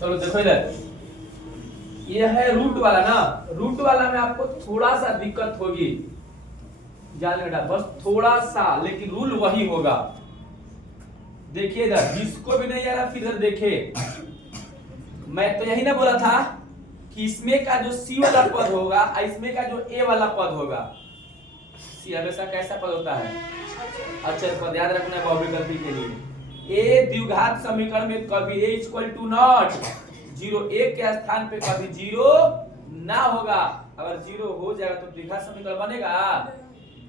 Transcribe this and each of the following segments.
चलो देखो इधर, ये है रूट वाला ना, रूट वाला में आपको थोड़ा सा दिक्कत होगी जान बेटा, बस थोड़ा सा, लेकिन रूल वही होगा। देखिए इधर, जिसको भी नहीं आ रहा फिर इधर देखिए, मैं तो यही ना बोला था कि इसमें का जो सी वाला पद होगा और इसमें का जो ए वाला पद होगा, सी हमेशा कैसा पद होता है, अचर पद, याद रखना है बहुविकल्पी के लिए। ए द्विघात समीकरण में कभी ए इक्वल टू नॉट जीरो, ए के स्थान पे कभी जीरो ना होगा। अगर जीरो हो जाएगा तो द्विघात समीकरण बनेगा।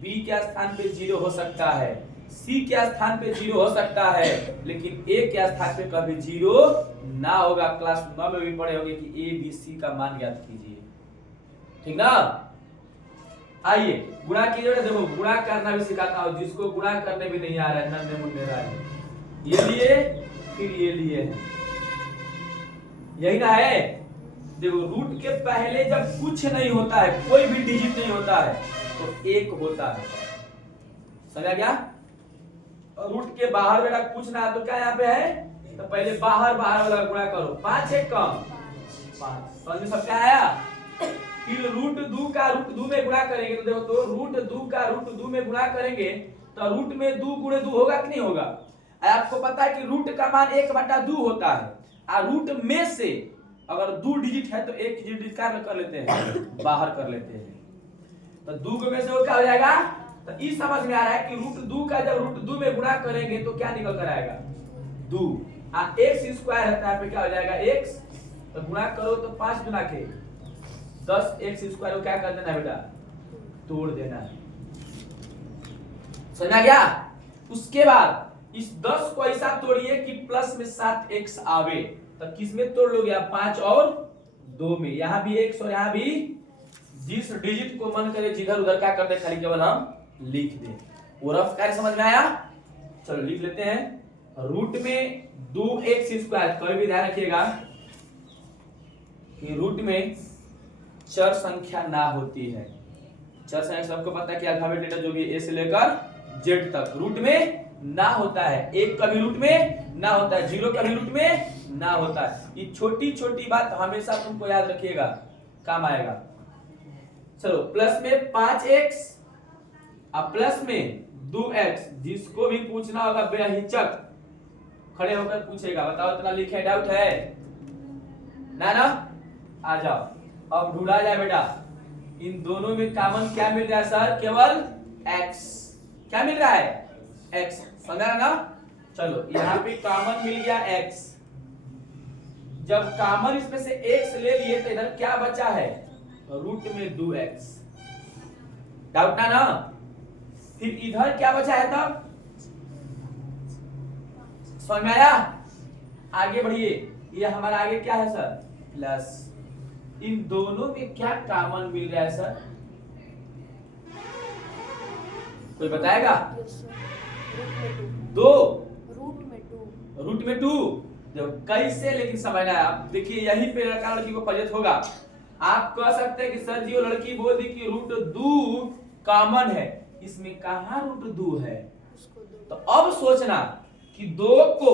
बी के स्थान पे जीरो हो सकता है, सी के स्थान पे जीरो हो सकता है, लेकिन ए के स्थान पे कभी जीरो ना होगा। क्लास 9 में भी पढ़े होंगे कि ए बी सी का मान ज्ञात कीजिए, ठीक ना। आइए गुणा कीजिए, देखो गुणा करना भी सिखाता हूं, जिसको गुणा करने भी नहीं आ रहा है नन्हे मुन्ने राय, ये लिए फिर ये लिए है, यही ना है। देखो रूट के पहले जब कुछ नहीं होता है, कोई भी डिजिट नहीं होता है, तो एक होता है, समझा क्या। रूट के बाहर बेटा कुछ ना, तो क्या यहाँ पे है, तो पहले बाहर बाहर वाला गुणा करो, 5 एक कम 5, समझ में सब क्या आया। फिर रूट 2 का रूट 2 में गुणा करेंगे, तो देखो तो रूट 2 का रूट 2 में गुणा करेंगे तो रूट में 2 गुणे 2 होगा कि नहीं होगा। आपको पता है कि रूट का मान 1/2 होता है, और रूट में से अगर 2 डिजिट है तो एक डिजिट क्या कर लेते हैं, बाहर कर लेते हैं, तो 2 में से वो क्या हो जाएगा। तो इस समझ में आ रहा है कि रूट 2 का जब रूट 2 में गुणा करेंगे तो क्या निकल कर आएगा 2, और x स्क्वायर है पे क्या हो जाएगा x, तो गुणा करो तो 5 गुना के 10 x स्क्वायर को क्या कर देना बेटा, तोड़ देना है, समझा गया। उसके बाद इस 10 को ऐसा तोड़िए कि प्लस में 7x आवे, तो किस में तोड़ लोगे आप, 5 और 2 में, यहां भी x और यहां भी, जिस डिजिट को मन करे जिधर उधर क्या कर दे, खाली केवल हम लिख दे। वो रफ कार्य समझ में आया। चलो लिख लेते हैं, रूट में 2x स्क्वायर, कभी भी ध्यान रखिएगा कि रूट में चर संख्या ना होती है। चर संख्या सबको पता है कि अल्फाबेट लेटर जो भी ए से लेकर जेड तक रूट में ना होता है, एक कभी रूट में ना होता है, जीरो कभी रूट में ना होता है। ये छोटी छोटी बात हमेशा तुमको याद रखिएगा, काम आएगा। चलो प्लस में 5x और प्लस में 2x, जिसको भी पूछना होगा बेहिचक खड़े होकर पूछेगा, बताओ इतना लिखे, डाउट है ना ना, आ जाओ। अब ढूंढा जाए बेटा, इन दोनों में कॉमन क्या मिल रहा है सर, केवल x, क्या मिल रहा है x, समझा ना। चलो यहाँ पे कॉमन मिल गया x, जब कॉमन इसमें से x ले लिए तो इधर क्या बचा है, रूट में 2x, डाउट ना। फिर इधर क्या बचा है, तब समझ में आया। आगे बढ़िए, ये हमारा आगे क्या है सर, प्लस, इन दोनों में क्या कॉमन मिल रहा है सर, कोई बताएगा। दो, रूट में 2, जब कैसे, लेकिन समझना है। आप देखिए यही पे लड़का लड़की को फजत होगा, आप कह सकते हैं कि सर जी वो लड़की बोल दी कि रूट 2 कॉमन है, इसमें कहां रूट 2 है, तो अब सोचना कि 2 को,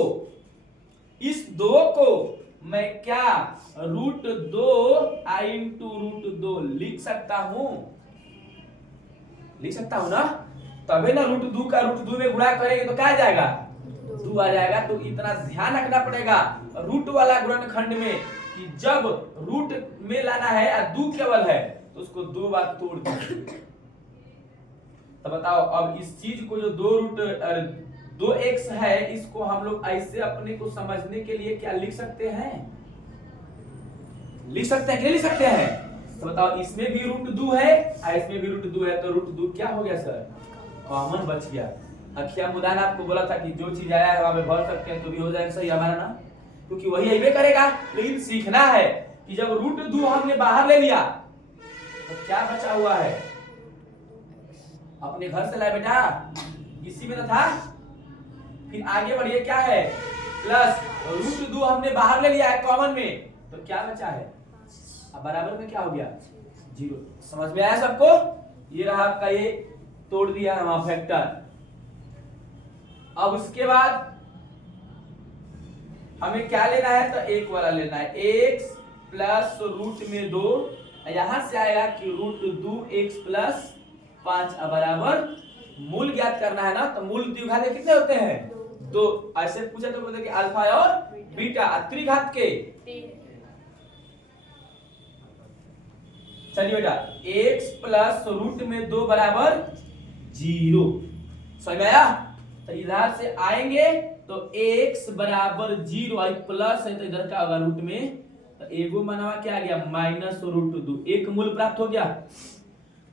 इस 2 को मैं क्या रूट 2 इंटू रूट 2 लिख सकता हूं, लिख सकता हूं ना, तभी ना रूट 2 का रूट 2 में गुणा करेंगे तो क्या आ जाएगा, 2 आ जाएगा। तो इतना ध्यान रखना पड़ेगा रूट वाला गुणनखंड में कि जब रूट में लाना है और 2 केवल है तो उसको 2 बार तोड़ दीजिए। तो बताओ अब इस चीज को जो 2x है, इसको हम लोग ऐसे अपने को समझने के लिए क्या लिख सकते हैं, लिख सकते हैं, क्या लिख सकते हैं। तो बताओ इसमें भी रूट 2 है और इसमें भी रूट 2 है, तो रूट 2 क्या हो गया सर, कॉमन बच गया। अखिया मुदान आपको बोला था कि जो चीज आया है वहां पे भर सकते हैं तो भी हो जाएगा सही हमारा ना, क्योंकि वही अइबे करेगा। लेकिन सीखना है कि जब रूट 2 हमने बाहर ले लिया तो क्या बचा हुआ है, अपने घर से लाए बेटा, इसी में तो था। फिर आगे बढ़िए, क्या है प्लस, रूट 2 हमने बाहर ले लिया है कॉमन में, तो क्या बचा है, अब बराबर में क्या हो गया 0। समझ में आया सबको। ये रहा आपका, ये तोड़ दिया है वहां फैक्टर। अब उसके बाद हमें क्या लेना है, तो एक वाला लेना है, x प्लस रूट में 2, यहां से आएगा कि रूट 2x प्लस 5 बराबर मूल ज्ञात करना है ना, तो मूल द्विघात कितने होते हैं, 2। ऐसे पूछा तो बोलते कि अल्फा और बीटा, त्रिघात के। चलिए बेटा, x प्लस रूट में 2 बराबर 0, समझ में आया। तो इधर से आएंगे तो x बराबर 0 और प्लस है तो इधर का होगा रूट में, तो एगो मनवा क्या आ गया, माइनस रूट 2, एक मूल प्राप्त हो गया।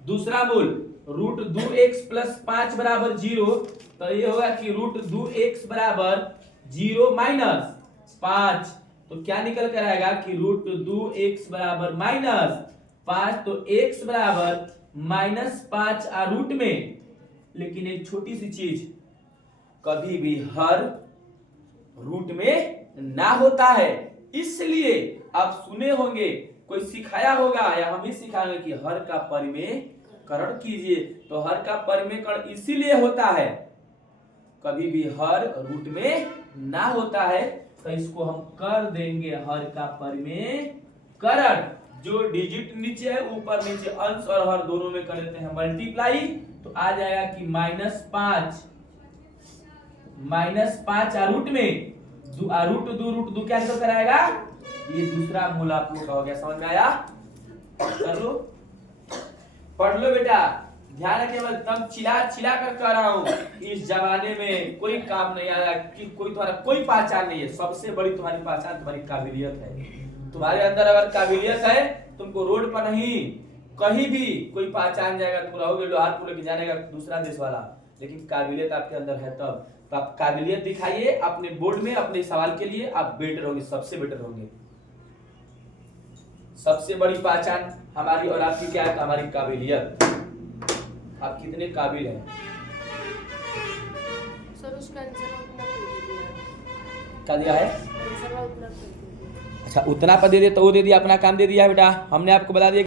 दूसरा मूल रूट 2x प्लस 5 बराबर 0, तो ये होगा कि रूट 2x बराबर 0 माइनस 5, तो क्या निकल कर आएगा कि रूट 2x बराबर माइनस 5, तो x बराबर माइनस 5 रूट में। लेकिन एक छोटी सी चीज, कभी भी हर रूट में ना होता है, इसलिए आप सुने होंगे, कोई सिखाया होगा या हम ही सिखाएंगे कि हर का परिमेयकरण कीजिए, तो हर का परिमेयकरण इसीलिए होता है, कभी भी हर रूट में ना होता है, तो इसको हम कर देंगे हर का परिमेयकरण। जो डिजिट नीचे है ऊपर नीचे अंश और हर दोनों में कर देते हैं मल्टीप्लाई, तो आ जाएगा कि -5 रूट में रूट 2 क्या निकल कर आएगा, ये दूसरा मूल आप लोग का हो गया। समझ में आया, कर लो, पढ़ लो बेटा, ध्यान रखिए, मैं एकदम चिल्ला कर कह रहा हूँ, इस जमाने में कोई काम नहीं आ रहा कि कोई तुम्हारा कोई पहचान नहीं है, सबसे बड़ी तुम्हारी पहचान तुम्हारी काबिलियत है। तुम्हारे अंदर अगर काबिलियत है, तुमको रोड पर नहीं कहीं भी कोई पहचान जाएगा, तुम रहोगे लोहारपुर लेके जानेगा दूसरा देश वाला, लेकिन काबिलियत आपके अंदर है तब, तो आप काबिलियत दिखाइए अपने बोर्ड में, अपने सवाल के लिए आप बेटर होंगे, सबसे बेटर होंगे। सबसे बड़ी पहचान हमारी और आपकी क्या है, तो हमारी काबिलियत, आप कितने काबिल हैं। सर उसका आंसर उतना दे दिया, क्या दिया है, आंसर उतना दे दिया। अच्छा उतना पर दे दिया, तो वो दे दिया, अपना काम दे दिया बेटा, हमने आपको बता दिया